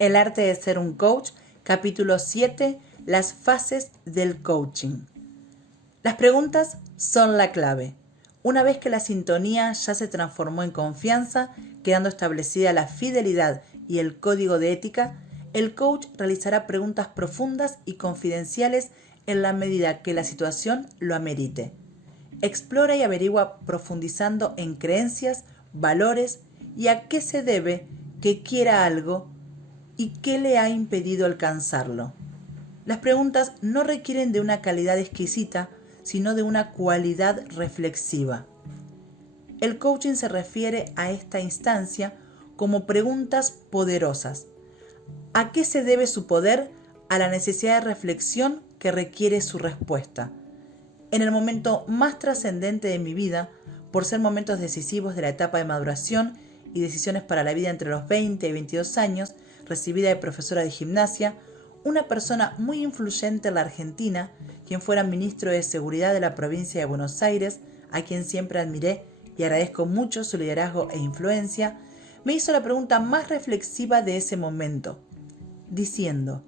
El arte de ser un coach, capítulo 7, las fases del coaching. Las preguntas son la clave. Una vez que la sintonía ya se transformó en confianza, quedando establecida la fidelidad y el código de ética, el coach realizará preguntas profundas y confidenciales en la medida que la situación lo amerite. Explora y averigua profundizando en creencias, valores y a qué se debe que quiera algo y qué le ha impedido alcanzarlo. Las preguntas no requieren de una calidad exquisita, sino de una cualidad reflexiva. El coaching se refiere a esta instancia como preguntas poderosas. ¿A qué se debe su poder? A la necesidad de reflexión que requiere su respuesta. En el momento más trascendente de mi vida, por ser momentos decisivos de la etapa de maduración y decisiones para la vida entre los 20 y 22 años, recibida de profesora de gimnasia, una persona muy influyente en la Argentina, quien fuera ministro de Seguridad de la provincia de Buenos Aires, a quien siempre admiré y agradezco mucho su liderazgo e influencia, me hizo la pregunta más reflexiva de ese momento, diciendo: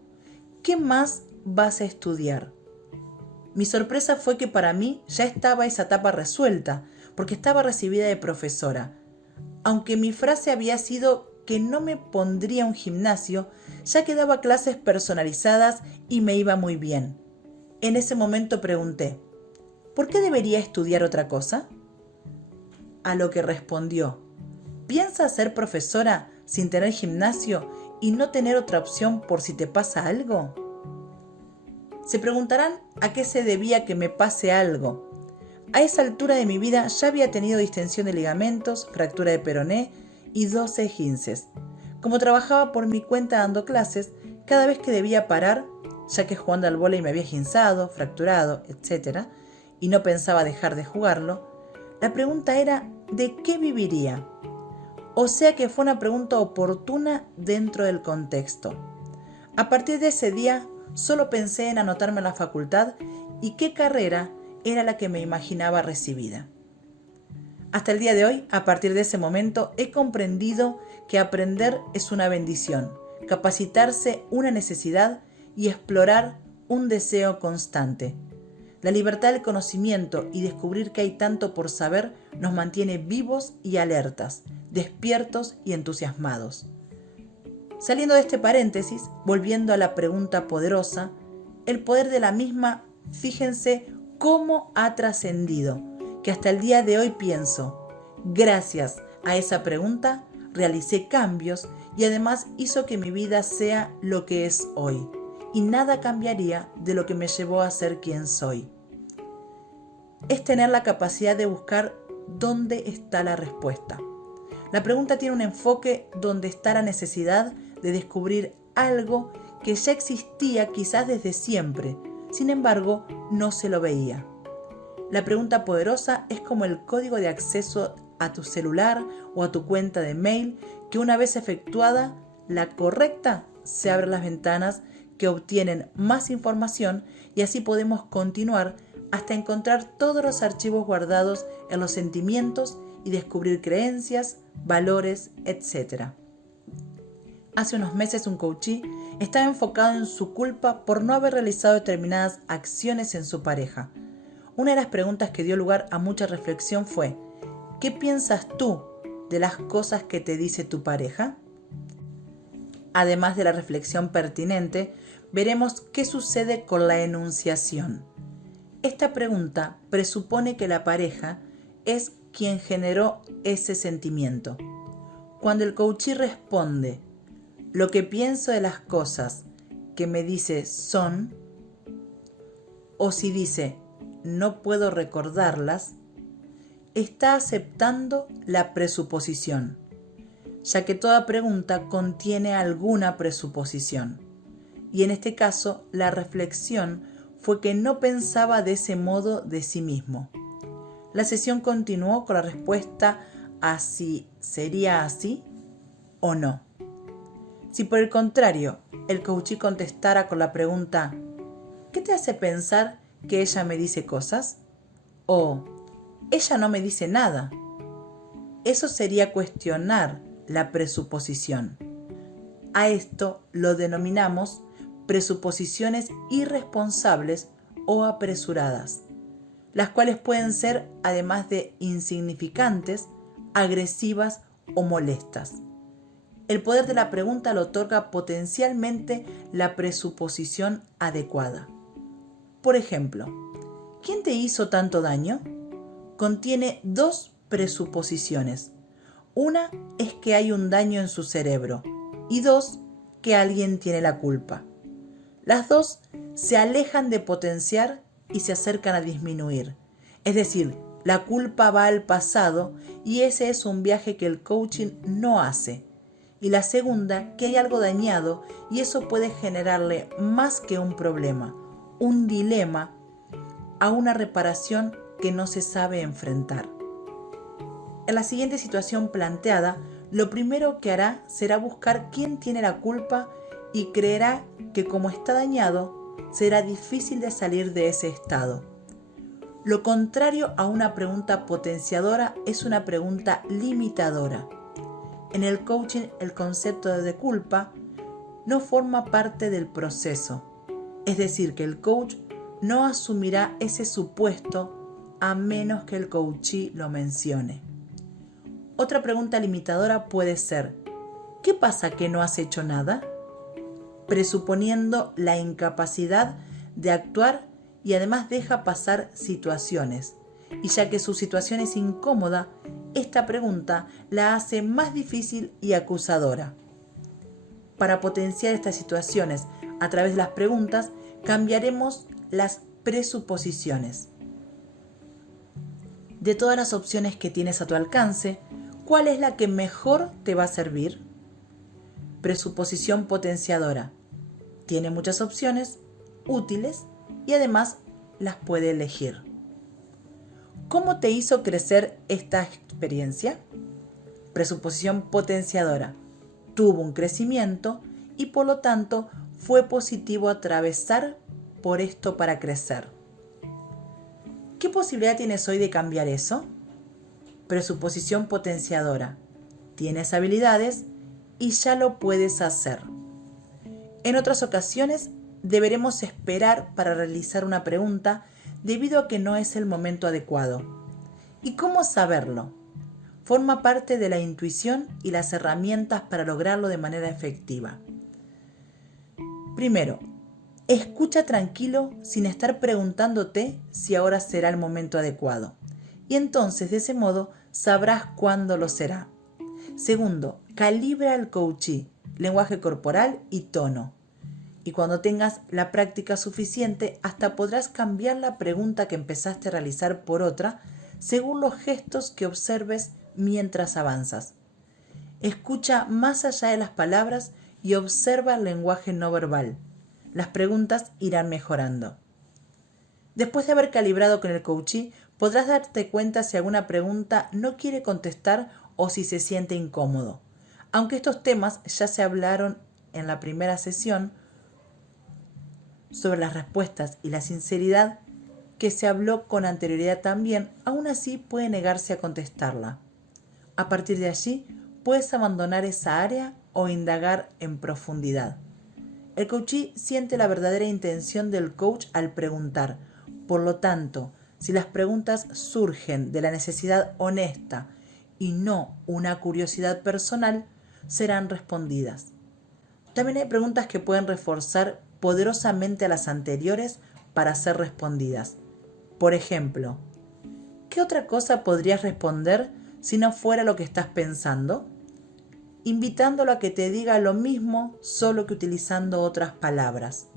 ¿qué más vas a estudiar? Mi sorpresa fue que para mí ya estaba esa etapa resuelta, porque estaba recibida de profesora. Aunque mi frase había sido que no me pondría un gimnasio, ya que daba clases personalizadas y me iba muy bien. En ese momento pregunté: ¿por qué debería estudiar otra cosa? A lo que respondió: ¿piensas ser profesora sin tener gimnasio y no tener otra opción por si te pasa algo? Se preguntarán a qué se debía que me pase algo. A esa altura de mi vida ya había tenido distensión de ligamentos, fractura de peroné y 12 esguinces. Como trabajaba por mi cuenta dando clases, cada vez que debía parar, ya que jugando al vóley me había esguinzado, fracturado, etc., y no pensaba dejar de jugarlo, la pregunta era ¿de qué viviría? O sea que fue una pregunta oportuna dentro del contexto. A partir de ese día, solo pensé en anotarme en la facultad y qué carrera era la que me imaginaba recibida. Hasta el día de hoy, a partir de ese momento, he comprendido que aprender es una bendición, capacitarse una necesidad y explorar un deseo constante. La libertad del conocimiento y descubrir que hay tanto por saber nos mantiene vivos y alertas, despiertos y entusiasmados. Saliendo de este paréntesis, volviendo a la pregunta poderosa, el poder de la misma, fíjense cómo ha trascendido, que hasta el día de hoy pienso, gracias a esa pregunta realicé cambios y además hizo que mi vida sea lo que es hoy, y nada cambiaría de lo que me llevó a ser quien soy. Es tener la capacidad de buscar dónde está la respuesta. La pregunta tiene un enfoque donde está la necesidad de descubrir algo que ya existía quizás desde siempre, sin embargo no se lo veía. La pregunta poderosa es como el código de acceso a tu celular o a tu cuenta de mail que una vez efectuada la correcta se abren las ventanas que obtienen más información y así podemos continuar hasta encontrar todos los archivos guardados en los sentimientos y descubrir creencias, valores, etc. Hace unos meses un coachee estaba enfocado en su culpa por no haber realizado determinadas acciones en su pareja. Una de las preguntas que dio lugar a mucha reflexión fue: ¿qué piensas tú de las cosas que te dice tu pareja? Además de la reflexión pertinente, veremos qué sucede con la enunciación. Esta pregunta presupone que la pareja es quien generó ese sentimiento. Cuando el coachee responde: lo que pienso de las cosas que me dice son, o si dice no puedo recordarlas, está aceptando la presuposición, ya que toda pregunta contiene alguna presuposición. Y en este caso, la reflexión fue que no pensaba de ese modo de sí mismo. La sesión continuó con la respuesta a si sería así o no. Si por el contrario, el coachee contestara con la pregunta: ¿qué te hace pensar que ella me dice cosas? O ella no me dice nada. Eso sería cuestionar la presuposición. A esto lo denominamos presuposiciones irresponsables o apresuradas, las cuales pueden ser, además de insignificantes, agresivas o molestas. El poder de la pregunta lo otorga potencialmente la presuposición adecuada. Por ejemplo, ¿quién te hizo tanto daño? Contiene dos presuposiciones. Una es que hay un daño en su cerebro y dos, que alguien tiene la culpa. Las dos se alejan de potenciar y se acercan a disminuir. Es decir, la culpa va al pasado y ese es un viaje que el coaching no hace. Y la segunda, que hay algo dañado y eso puede generarle más que un problema, un dilema a una reparación que no se sabe enfrentar. En la siguiente situación planteada, lo primero que hará será buscar quién tiene la culpa y creerá que como está dañado, será difícil de salir de ese estado. Lo contrario a una pregunta potenciadora es una pregunta limitadora. En el coaching, el concepto de culpa no forma parte del proceso, es decir, que el coach no asumirá ese supuesto a menos que el coachee lo mencione. Otra pregunta limitadora puede ser: ¿qué pasa que no has hecho nada? Presuponiendo la incapacidad de actuar y además deja pasar situaciones. Y ya que su situación es incómoda, esta pregunta la hace más difícil y acusadora. Para potenciar estas situaciones a través de las preguntas, cambiaremos las presuposiciones. De todas las opciones que tienes a tu alcance, ¿cuál es la que mejor te va a servir? Presuposición potenciadora. Tiene muchas opciones útiles y además las puede elegir. ¿Cómo te hizo crecer esta experiencia? Presuposición potenciadora. Tuvo un crecimiento y por lo tanto fue positivo atravesar por esto para crecer. ¿Qué posibilidad tienes hoy de cambiar eso? Presuposición potenciadora. Tienes habilidades y ya lo puedes hacer. En otras ocasiones deberemos esperar para realizar una pregunta debido a que no es el momento adecuado. ¿Y cómo saberlo? Forma parte de la intuición y las herramientas para lograrlo de manera efectiva. Primero, escucha tranquilo sin estar preguntándote si ahora será el momento adecuado. Y entonces de ese modo sabrás cuándo lo será. Segundo, calibra el coachee, lenguaje corporal y tono. Y cuando tengas la práctica suficiente, hasta podrás cambiar la pregunta que empezaste a realizar por otra según los gestos que observes mientras avanzas. Escucha más allá de las palabras y observa el lenguaje no verbal. Las preguntas irán mejorando. Después de haber calibrado con el coachee, podrás darte cuenta si alguna pregunta no quiere contestar o si se siente incómodo. Aunque estos temas ya se hablaron en la primera sesión sobre las respuestas y la sinceridad que se habló con anterioridad también, aún así puede negarse a contestarla. A partir de allí, puedes abandonar esa área o indagar en profundidad. El coachee siente la verdadera intención del coach al preguntar. Por lo tanto, si las preguntas surgen de la necesidad honesta y no una curiosidad personal, serán respondidas. También hay preguntas que pueden reforzar poderosamente a las anteriores para ser respondidas. Por ejemplo, ¿qué otra cosa podrías responder si no fuera lo que estás pensando? Invitándolo a que te diga lo mismo, solo que utilizando otras palabras.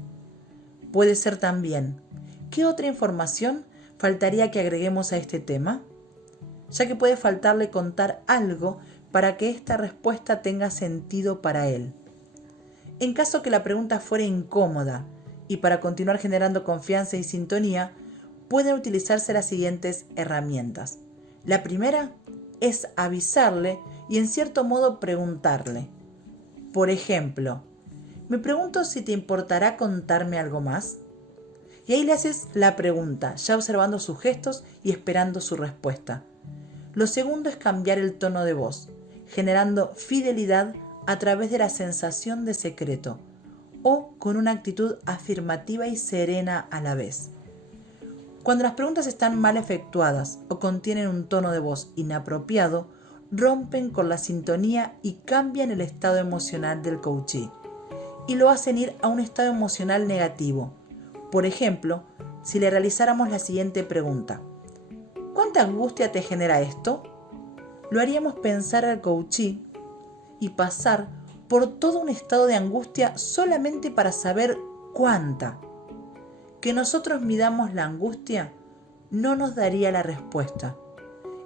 Puede ser también, ¿qué otra información faltaría que agreguemos a este tema? Ya que puede faltarle contar algo para que esta respuesta tenga sentido para él. En caso que la pregunta fuera incómoda y para continuar generando confianza y sintonía, pueden utilizarse las siguientes herramientas. La primera es avisarle y en cierto modo preguntarle. Por ejemplo, me pregunto si te importará contarme algo más. Y ahí le haces la pregunta, ya observando sus gestos y esperando su respuesta. Lo segundo es cambiar el tono de voz, generando fidelidad a través de la sensación de secreto o con una actitud afirmativa y serena a la vez. Cuando las preguntas están mal efectuadas o contienen un tono de voz inapropiado, rompen con la sintonía y cambian el estado emocional del coachee y lo hacen ir a un estado emocional negativo. Por ejemplo, si le realizáramos la siguiente pregunta: ¿cuánta angustia te genera esto? Lo haríamos pensar al coachee y pasar por todo un estado de angustia solamente para saber cuánta. Que nosotros midamos la angustia no nos daría la respuesta.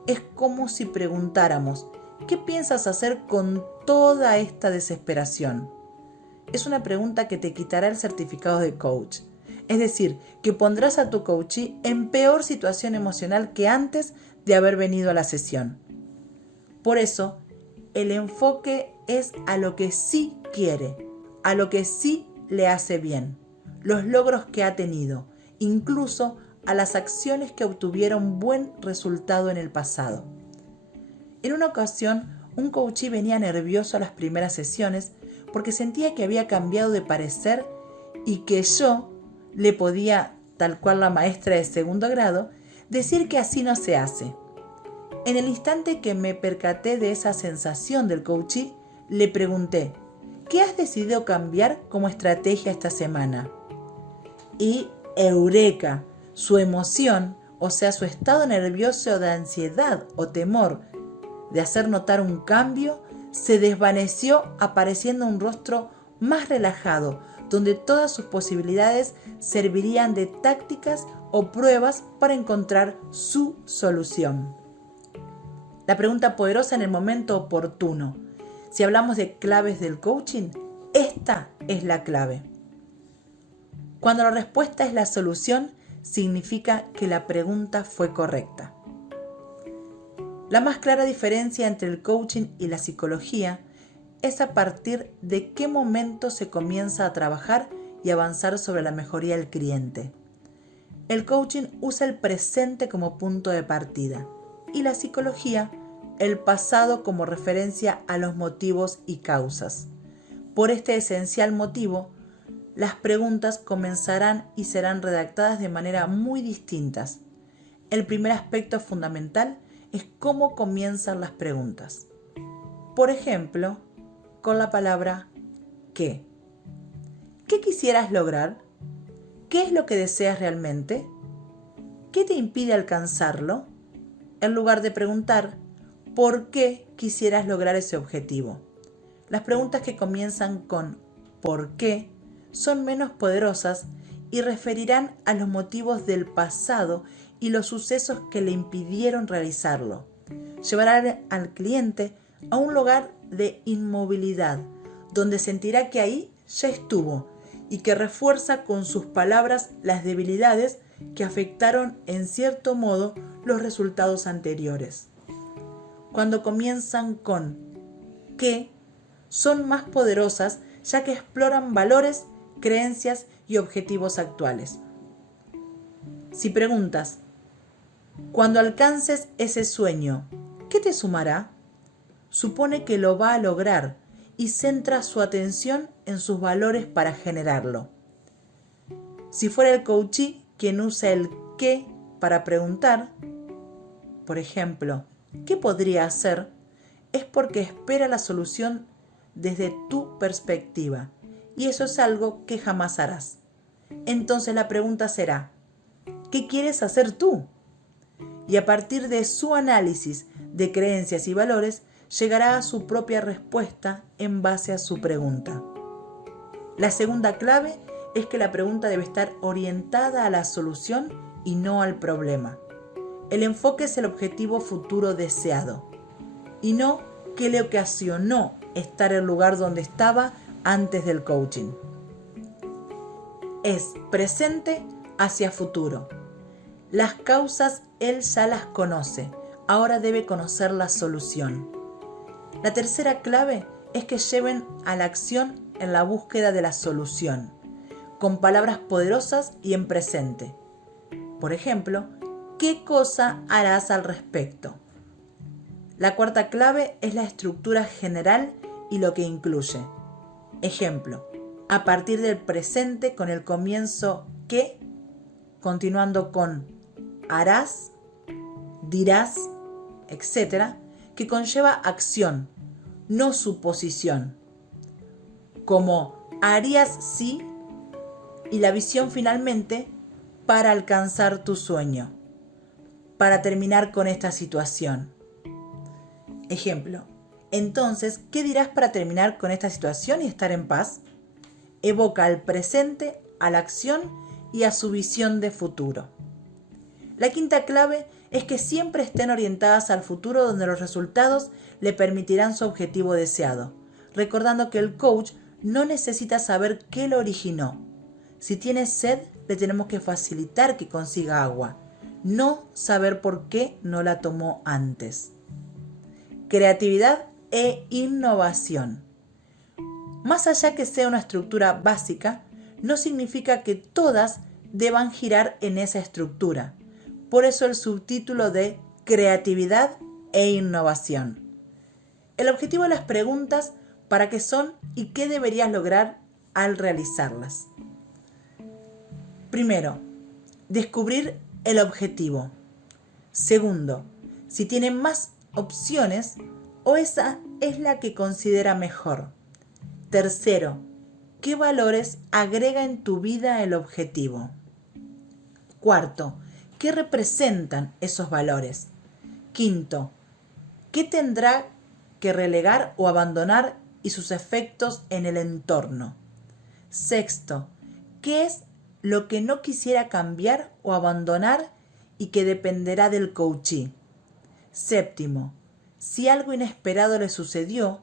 Es como si preguntáramos: ¿qué piensas hacer con toda esta desesperación? Es una pregunta que te quitará el certificado de coach. Es decir, que pondrás a tu coachee en peor situación emocional que antes de haber venido a la sesión. Por eso, el enfoque es a lo que sí quiere, a lo que sí le hace bien, los logros que ha tenido, incluso a las acciones que obtuvieron buen resultado en el pasado. En una ocasión, un coachee venía nervioso a las primeras sesiones porque sentía que había cambiado de parecer y que yo le podía, tal cual la maestra de segundo grado, decir que así no se hace. En el instante que me percaté de esa sensación del coachee, le pregunté: ¿qué has decidido cambiar como estrategia esta semana? Y ¡eureka! Su emoción, o sea, su estado nervioso de ansiedad o temor de hacer notar un cambio, se desvaneció apareciendo un rostro más relajado, donde todas sus posibilidades servirían de tácticas o pruebas para encontrar su solución. La pregunta poderosa en el momento oportuno. Si hablamos de claves del coaching, esta es la clave. Cuando la respuesta es la solución, significa que la pregunta fue correcta. La más clara diferencia entre el coaching y la psicología es a partir de qué momento se comienza a trabajar y avanzar sobre la mejoría del cliente. El coaching usa el presente como punto de partida y la psicología el pasado como referencia a los motivos y causas. Por este esencial motivo, las preguntas comenzarán y serán redactadas de manera muy distintas. El primer aspecto fundamental es cómo comienzan las preguntas. Por ejemplo, con la palabra ¿qué? ¿Qué quisieras lograr? ¿Qué es lo que deseas realmente? ¿Qué te impide alcanzarlo? En lugar de preguntar ¿por qué quisieras lograr ese objetivo? Las preguntas que comienzan con ¿por qué? Son menos poderosas y referirán a los motivos del pasado y los sucesos que le impidieron realizarlo. Llevarán al cliente a un lugar de inmovilidad, donde sentirá que ahí ya estuvo y que refuerza con sus palabras las debilidades que afectaron en cierto modo los resultados anteriores. Cuando comienzan con ¿qué? Son más poderosas ya que exploran valores, creencias y objetivos actuales. Si preguntas, cuando alcances ese sueño, ¿qué te sumará? Supone que lo va a lograr y centra su atención en sus valores para generarlo. Si fuera el coachee quien usa el qué para preguntar, por ejemplo, ¿qué podría hacer? Es porque espera la solución desde tu perspectiva y eso es algo que jamás harás. Entonces la pregunta será, ¿qué quieres hacer tú? Y a partir de su análisis de creencias y valores, llegará a su propia respuesta en base a su pregunta. La segunda clave es que la pregunta debe estar orientada a la solución y no al problema. El enfoque es el objetivo futuro deseado y no qué le ocasionó estar en el lugar donde estaba antes del coaching. Es presente hacia futuro. Las causas él ya las conoce, ahora debe conocer la solución. La tercera clave es que lleven a la acción en la búsqueda de la solución, con palabras poderosas y en presente. Por ejemplo, ¿qué cosa harás al respecto? La cuarta clave es la estructura general y lo que incluye. Ejemplo, a partir del presente con el comienzo que, continuando con harás, dirás, etc., que conlleva acción, no suposición, como harías si, y la visión finalmente para alcanzar tu sueño, para terminar con esta situación. Ejemplo, entonces, ¿qué dirás para terminar con esta situación y estar en paz? Evoca al presente, a la acción y a su visión de futuro. La quinta clave es que siempre estén orientadas al futuro donde los resultados le permitirán su objetivo deseado, recordando que el coach no necesita saber qué lo originó. Si tiene sed, le tenemos que facilitar que consiga agua, no saber por qué no la tomó antes. Creatividad e innovación. Más allá que sea una estructura básica, no significa que todas deban girar en esa estructura. Por eso el subtítulo de creatividad e innovación. El objetivo de las preguntas, ¿para qué son y qué deberías lograr al realizarlas? Primero, descubrir el objetivo. Segundo, si tiene más opciones o esa es la que considera mejor. Tercero, ¿qué valores agrega en tu vida el objetivo? Cuarto, ¿qué representan esos valores? Quinto, ¿qué tendrá que relegar o abandonar y sus efectos en el entorno? Sexto, ¿qué es lo que no quisiera cambiar o abandonar y que dependerá del coachee? Séptimo, si algo inesperado le sucedió,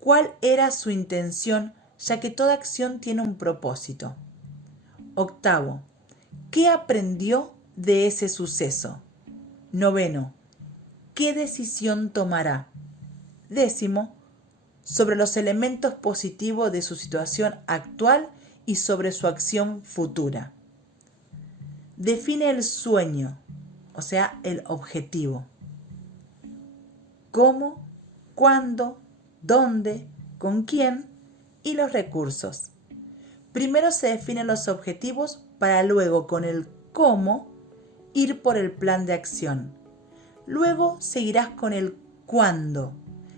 ¿cuál era su intención, ya que toda acción tiene un propósito? Octavo, ¿qué aprendió de ese suceso? Noveno, ¿qué decisión tomará? Décimo, sobre los elementos positivos de su situación actual y sobre su acción futura. Define el sueño, o sea, el objetivo. ¿Cómo? ¿Cuándo? ¿Dónde? ¿Con quién? Y los recursos. Primero se definen los objetivos para luego, con el cómo, ir por el plan de acción. Luego seguirás con el cuándo,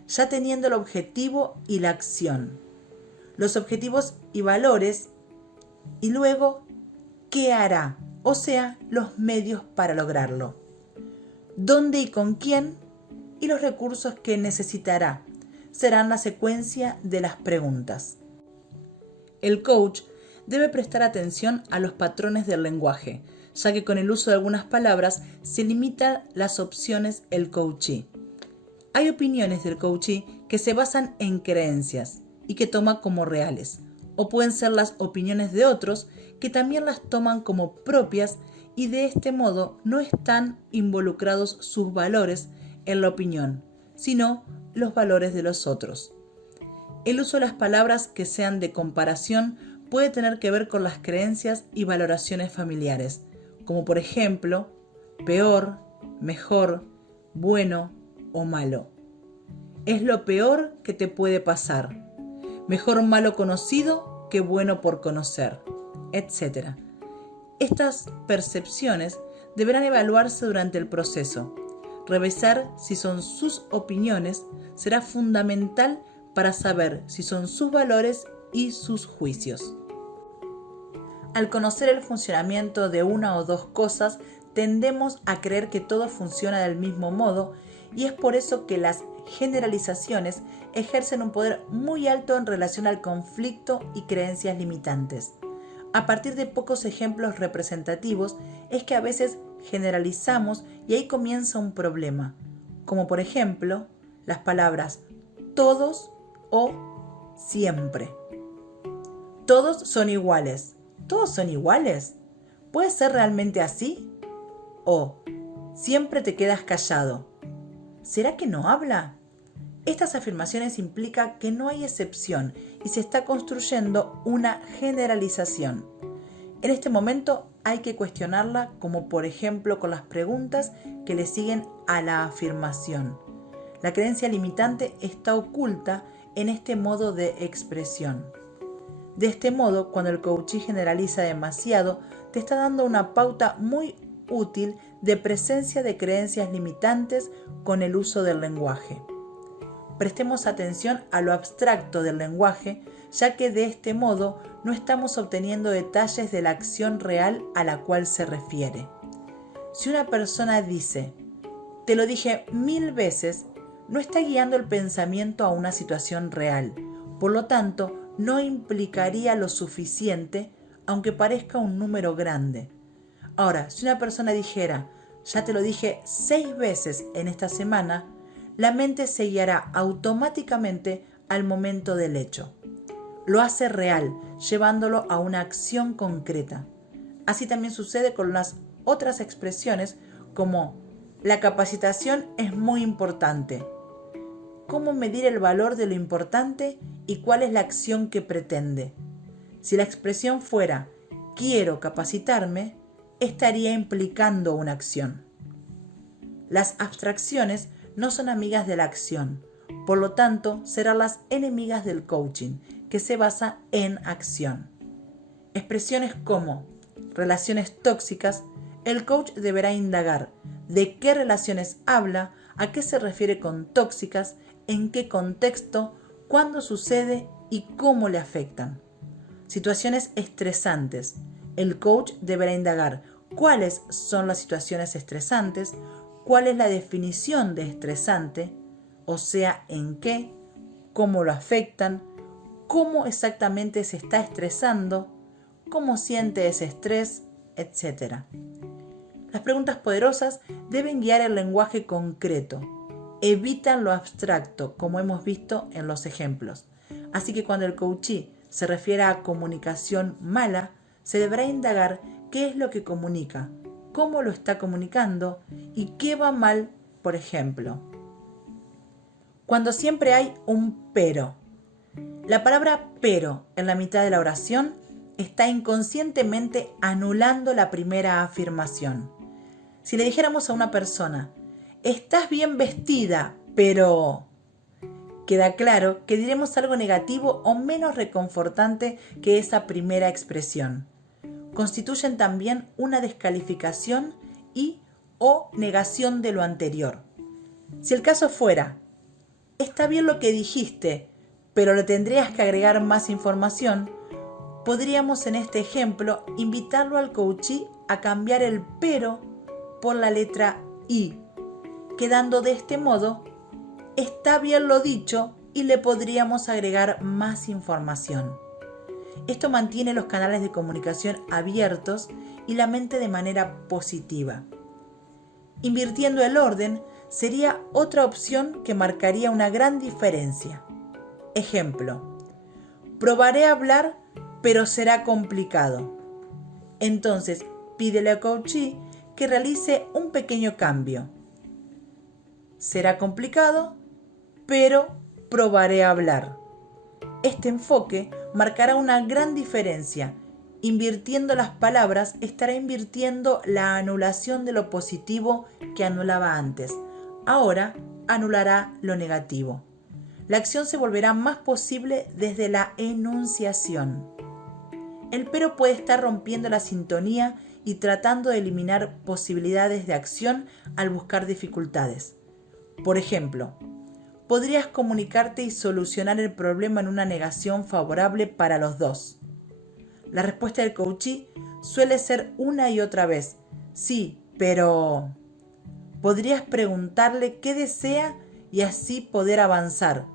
ya teniendo el objetivo y la acción, los objetivos y valores, y luego qué hará, o sea, los medios para lograrlo, dónde y con quién, y los recursos que necesitará. Serán la secuencia de las preguntas. El coach debe prestar atención a los patrones del lenguaje, ya que con el uso de algunas palabras se limitan las opciones el coachee. Hay opiniones del coachee que se basan en creencias y que toma como reales, o pueden ser las opiniones de otros que también las toman como propias y de este modo no están involucrados sus valores en la opinión, sino los valores de los otros. El uso de las palabras que sean de comparación puede tener que ver con las creencias y valoraciones familiares, como por ejemplo, peor, mejor, bueno o malo. Es lo peor que te puede pasar. Mejor malo conocido que bueno por conocer, etc. Estas percepciones deberán evaluarse durante el proceso. Revisar si son sus opiniones será fundamental para saber si son sus valores y sus juicios. Al conocer el funcionamiento de una o dos cosas, tendemos a creer que todo funciona del mismo modo y es por eso que las generalizaciones ejercen un poder muy alto en relación al conflicto y creencias limitantes. A partir de pocos ejemplos representativos es que a veces generalizamos y ahí comienza un problema, como por ejemplo las palabras todos o siempre. Todos son iguales. ¿Todos son iguales? ¿Puede ser realmente así? O siempre te quedas callado. ¿Será que no habla? Estas afirmaciones implican que no hay excepción y se está construyendo una generalización. En este momento hay que cuestionarla, como por ejemplo con las preguntas que le siguen a la afirmación. La creencia limitante está oculta en este modo de expresión. De este modo, cuando el coachee generaliza demasiado, te está dando una pauta muy útil de presencia de creencias limitantes con el uso del lenguaje. Prestemos atención a lo abstracto del lenguaje, ya que de este modo no estamos obteniendo detalles de la acción real a la cual se refiere. Si una persona dice, te lo dije 1000 veces, no está guiando el pensamiento a una situación real, por lo tanto, no implicaría lo suficiente, aunque parezca un número grande. Ahora, si una persona dijera, ya te lo dije 6 veces en esta semana, la mente se guiará automáticamente al momento del hecho. Lo hace real, llevándolo a una acción concreta. Así también sucede con las otras expresiones como la capacitación es muy importante. ¿Cómo medir el valor de lo importante y cuál es la acción que pretende? Si la expresión fuera quiero capacitarme, estaría implicando una acción. Las abstracciones no son amigas de la acción, por lo tanto serán las enemigas del coaching, que se basa en acción. Expresiones como relaciones tóxicas, el coach deberá indagar de qué relaciones habla, a qué se refiere con tóxicas, en qué contexto, cuándo sucede y cómo le afectan. Situaciones estresantes. El coach deberá indagar cuáles son las situaciones estresantes, cuál es la definición de estresante, o sea, en qué, cómo lo afectan, cómo exactamente se está estresando, cómo siente ese estrés, etc. Las preguntas poderosas deben guiar el lenguaje concreto. Evitan lo abstracto, como hemos visto en los ejemplos. Así que cuando el coachee se refiere a comunicación mala, se deberá indagar qué es lo que comunica, cómo lo está comunicando y qué va mal, por ejemplo. Cuando siempre hay un pero. La palabra pero en la mitad de la oración está inconscientemente anulando la primera afirmación. Si le dijéramos a una persona, estás bien vestida, pero... queda claro que diremos algo negativo o menos reconfortante que esa primera expresión. Constituyen también una descalificación y o negación de lo anterior. Si el caso fuera, está bien lo que dijiste, pero le tendrías que agregar más información, podríamos en este ejemplo invitarlo al coachee a cambiar el pero por la letra I, quedando de este modo, está bien lo dicho y le podríamos agregar más información. Esto mantiene los canales de comunicación abiertos y la mente de manera positiva. Invirtiendo el orden sería otra opción que marcaría una gran diferencia. Ejemplo, probaré a hablar, pero será complicado. Entonces, pídele al coachee que realice un pequeño cambio. Será complicado, pero probaré a hablar. Este enfoque marcará una gran diferencia. Invirtiendo las palabras, estará invirtiendo la anulación de lo positivo que anulaba antes. Ahora anulará lo negativo. La acción se volverá más posible desde la enunciación. El pero puede estar rompiendo la sintonía y tratando de eliminar posibilidades de acción al buscar dificultades. Por ejemplo, podrías comunicarte y solucionar el problema en una negación favorable para los dos. La respuesta del coachee suele ser una y otra vez, sí, pero... podrías preguntarle qué desea y así poder avanzar.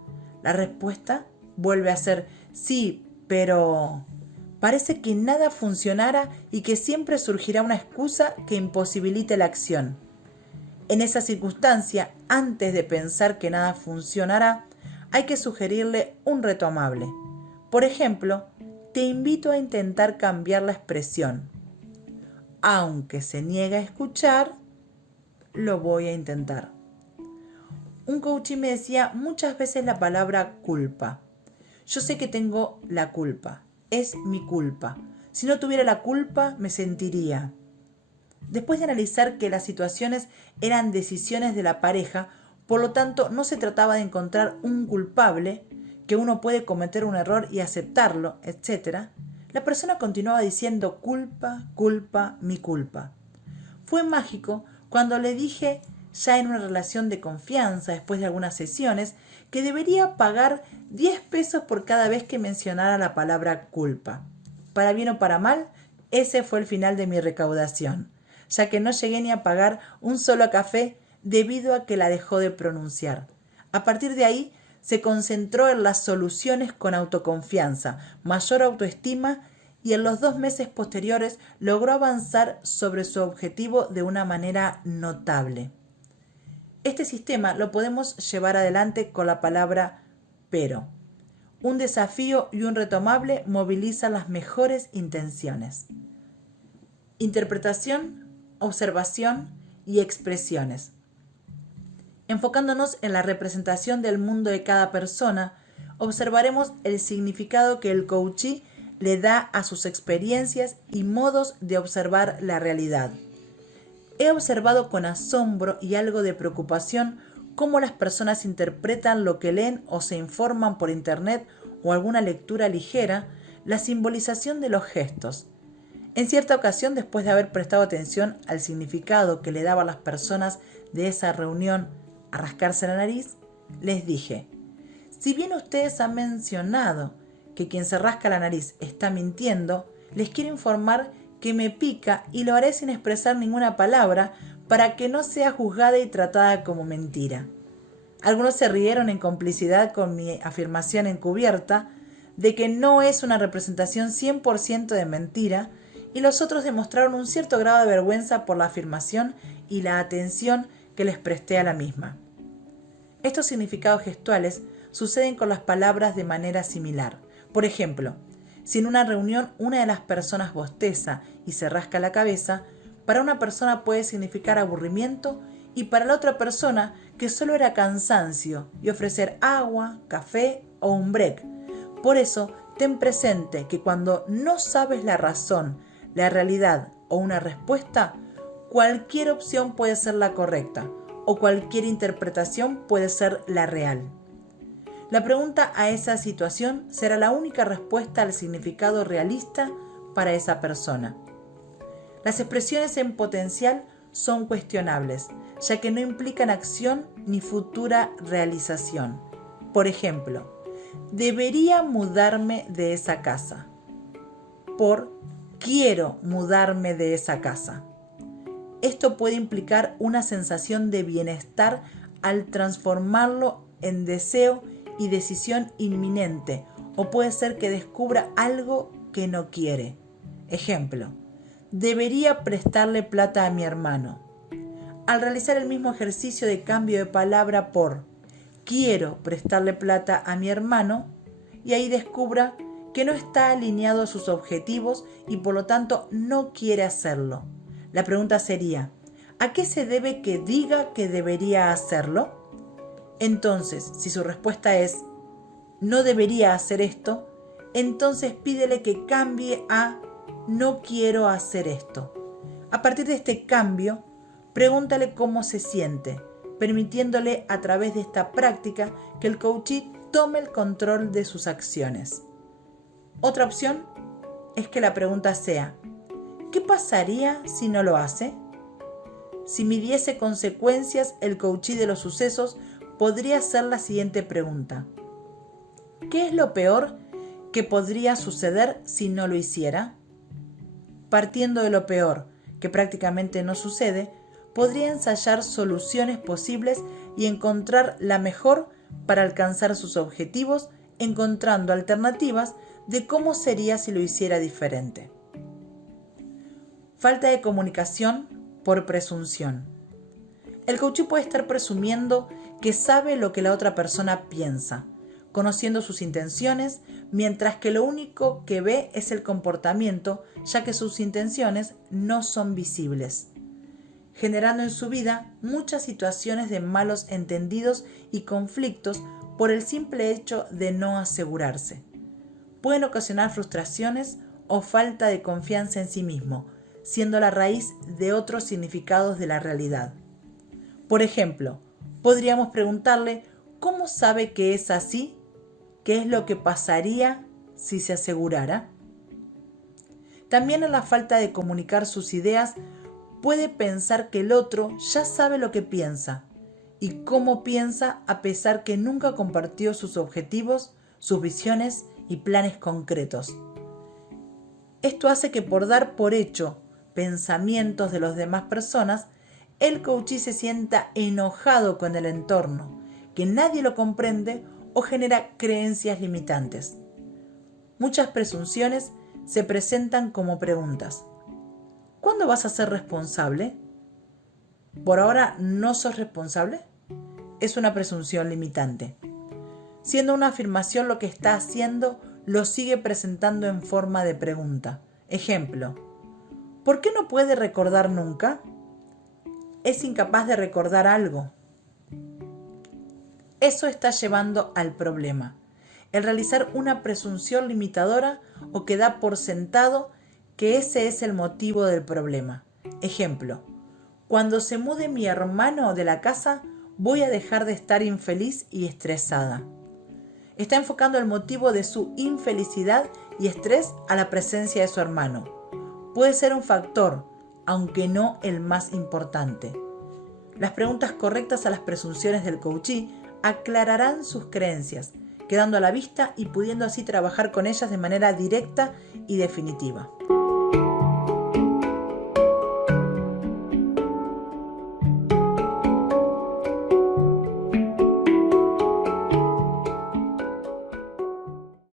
La respuesta vuelve a ser, sí, pero... parece que nada funcionara y que siempre surgirá una excusa que imposibilite la acción. En esa circunstancia, antes de pensar que nada funcionará, hay que sugerirle un reto amable. Por ejemplo, te invito a intentar cambiar la expresión. Aunque se niegue a escuchar, lo voy a intentar. Un coachee me decía muchas veces la palabra culpa. Yo sé que tengo la culpa. Es mi culpa. Si no tuviera la culpa, me sentiría. Después de analizar que las situaciones eran decisiones de la pareja, por lo tanto no se trataba de encontrar un culpable, que uno puede cometer un error y aceptarlo, etc., la persona continuaba diciendo culpa, culpa, mi culpa. Fue mágico cuando le dije, ya en una relación de confianza, después de algunas sesiones, que debería pagar 10 pesos por cada vez que mencionara la palabra culpa. Para bien o para mal, ese fue el final de mi recaudación, ya que no llegué ni a pagar un solo café debido a que la dejó de pronunciar. A partir de ahí, se concentró en las soluciones con autoconfianza, mayor autoestima y en los 2 meses posteriores logró avanzar sobre su objetivo de una manera notable. Este sistema lo podemos llevar adelante con la palabra pero. Un desafío y un retomable movilizan las mejores intenciones. Interpretación, observación y expresiones. Enfocándonos en la representación del mundo de cada persona, observaremos el significado que el coachí le da a sus experiencias y modos de observar la realidad. He observado con asombro y algo de preocupación cómo las personas interpretan lo que leen o se informan por internet o alguna lectura ligera, la simbolización de los gestos. En cierta ocasión, después de haber prestado atención al significado que le daban las personas de esa reunión a rascarse la nariz, les dije, si bien ustedes han mencionado que quien se rasca la nariz está mintiendo, les quiero informar que me pica y lo haré sin expresar ninguna palabra para que no sea juzgada y tratada como mentira. Algunos se rieron en complicidad con mi afirmación encubierta de que no es una representación 100% de mentira, y los otros demostraron un cierto grado de vergüenza por la afirmación y la atención que les presté a la misma. Estos significados gestuales suceden con las palabras de manera similar. Por ejemplo, si en una reunión una de las personas bosteza y se rasca la cabeza, para una persona puede significar aburrimiento y para la otra persona que solo era cansancio y ofrecer agua, café o un break. Por eso, ten presente que cuando no sabes la razón, la realidad o una respuesta, cualquier opción puede ser la correcta o cualquier interpretación puede ser la real. La pregunta a esa situación será la única respuesta al significado realista para esa persona. Las expresiones en potencial son cuestionables, ya que no implican acción ni futura realización. Por ejemplo, debería mudarme de esa casa. Por quiero mudarme de esa casa. Esto puede implicar una sensación de bienestar al transformarlo en deseo y decisión inminente, o puede ser que descubra algo que no quiere. Ejemplo, debería prestarle plata a mi hermano. Al realizar el mismo ejercicio de cambio de palabra por quiero prestarle plata a mi hermano, y ahí descubra que no está alineado a sus objetivos y por lo tanto no quiere hacerlo. La pregunta sería, ¿a qué se debe que diga que debería hacerlo? Entonces, si su respuesta es no debería hacer esto, entonces pídele que cambie a no quiero hacer esto. A partir de este cambio, pregúntale cómo se siente, permitiéndole a través de esta práctica que el coachee tome el control de sus acciones. Otra opción es que la pregunta sea, ¿qué pasaría si no lo hace? Si midiese consecuencias, el coachee de los sucesos podría hacer la siguiente pregunta. ¿Qué es lo peor que podría suceder si no lo hiciera? Partiendo de lo peor, que prácticamente no sucede, podría ensayar soluciones posibles y encontrar la mejor para alcanzar sus objetivos, encontrando alternativas de cómo sería si lo hiciera diferente. Falta de comunicación por presunción. El coachee puede estar presumiendo que sabe lo que la otra persona piensa, conociendo sus intenciones, mientras que lo único que ve es el comportamiento, ya que sus intenciones no son visibles, generando en su vida muchas situaciones de malos entendidos y conflictos por el simple hecho de no asegurarse. Pueden ocasionar frustraciones o falta de confianza en sí mismo, siendo la raíz de otros significados de la realidad. Por ejemplo, podríamos preguntarle ¿cómo sabe que es así? qué es lo que pasaría si se asegurara. También en la falta de comunicar sus ideas puede pensar que el otro ya sabe lo que piensa y cómo piensa a pesar que nunca compartió sus objetivos, sus visiones y planes concretos. Esto hace que por dar por hecho pensamientos de las demás personas, el coachee se sienta enojado con el entorno, que nadie lo comprende o genera creencias limitantes. Muchas presunciones se presentan como preguntas. ¿Cuándo vas a ser responsable? ¿Por ahora no sos responsable? Es una presunción limitante. Siendo una afirmación, lo que está haciendo lo sigue presentando en forma de pregunta. Ejemplo, ¿por qué no puede recordar nunca? Es incapaz de recordar algo. Eso está llevando al problema. El realizar una presunción limitadora o que da por sentado que ese es el motivo del problema. Ejemplo, cuando se mude mi hermano de la casa, voy a dejar de estar infeliz y estresada. Está enfocando el motivo de su infelicidad y estrés a la presencia de su hermano. Puede ser un factor, aunque no el más importante. Las preguntas correctas a las presunciones del coachee aclararán sus creencias, quedando a la vista y pudiendo así trabajar con ellas de manera directa y definitiva.